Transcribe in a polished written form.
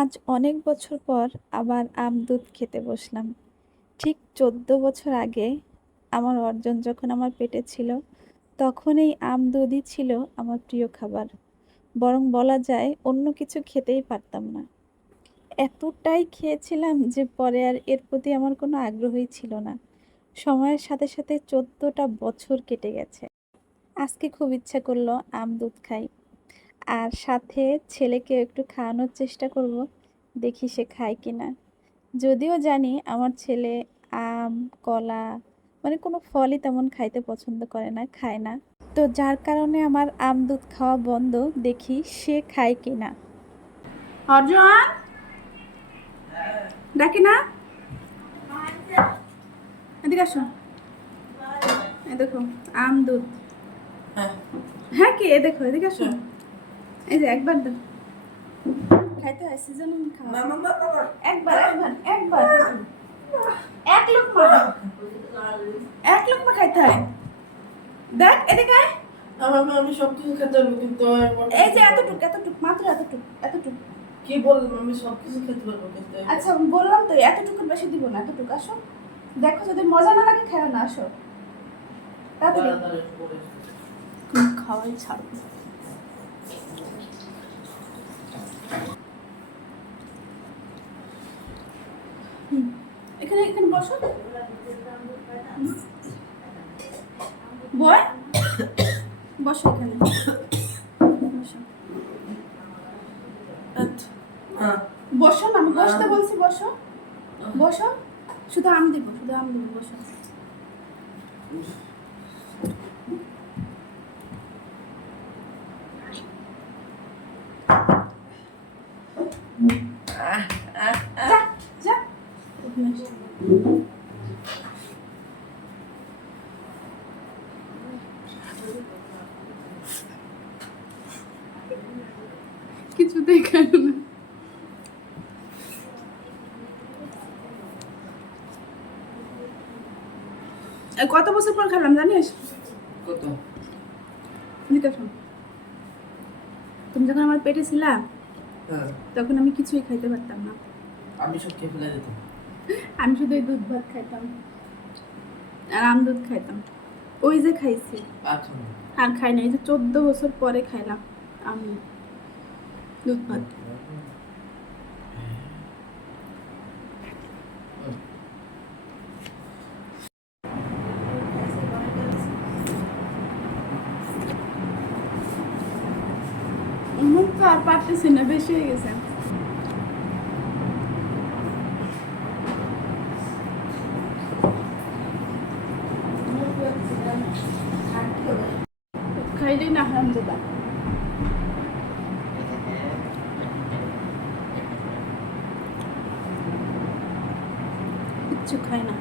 আজ অনেক বছর পর আবার আম দুধ খেতে বসলাম। ঠিক 14 বছর আগে আমার অর্জন যখন আমার পেটে ছিল, তখন এই আম দুধই ছিল আমার প্রিয় খাবার। বরং বলা যায় অন্য কিছু খেতেই পারতাম না। এতটাই খেয়েছিলাম যে পরে আর এর প্রতি আমার কোনো আগ্রহই ছিল না। সময়ের সাথে সাথে 14টা বছর কেটে গেছে। আজকে খুব ইচ্ছা করলো আম দুধ খাই, আর সাথে ছেলেকে একটু খাওয়ানোর চেষ্টা করব, দেখি সে খায় কিনা। যদিও জানি আমার ছেলে আম, কলা মানে কোনো ফলই তেমন খাইতে পছন্দ করে না, খায় না। তো যার কারণে আমার আম দুধ খাওয়া বন্ধ, দেখি সে খায় কিনা। অর্জন ডাকি না, এদিকে আসো। এই দেখো আম দুধ। হ্যাঁ কি, এ দেখো এদিকে আসো। এই যে একবার দাও, খাইতে হয় সিজন খাওয়া। একবার একবার একবার এক লোকমা, এক লোকমা খাইতে হয়। দেখ এদিকে আয়। আমি সবকিছু খেতে পারবো কিন্তু এই যে এতটুক এতটুক মাত্র এতটুক এতটুক। কি বললাম আমি সবকিছু খেতে পারবো কিন্তু আচ্ছা বললাম তো এতটুকুর বেশি দিব না, এতটুক। আসো দেখো, যদি মজা না লাগে খেও না, আসো তাড়াতাড়ি। খাওয়াই ছাড়বো। এখানে এখানে বসো, বয় বসো এখানে, বসো। বসো না, আমি বসতে বলছি, বসো বসো। শুধু আম দিব, শুধু আম দিব, বসো। যা যা কিছু দেখানো না। কত বছর পর খেলাম জানিস? কত? তুমি যখন আমার পেটে ছিলা, হ্যাঁ, তখন আমি কিছুই খাইতে পারতাম না। আমি সব খেয়ে ফেলে দিতাম। আমি শুধু এই দুধ ভাত খাইতাম আর আম দুধ খাইতাম। ওই যে খাইছি, আচ্ছা, আর খাই না। এই যে 14 বছর পরে খাইলাম আমি দুধ ভাত। মুখ তো আর পারতেছি না, বেশি হয়ে গেছে। খাইলেই না হারামজাদা। কিচ্ছু খাই না।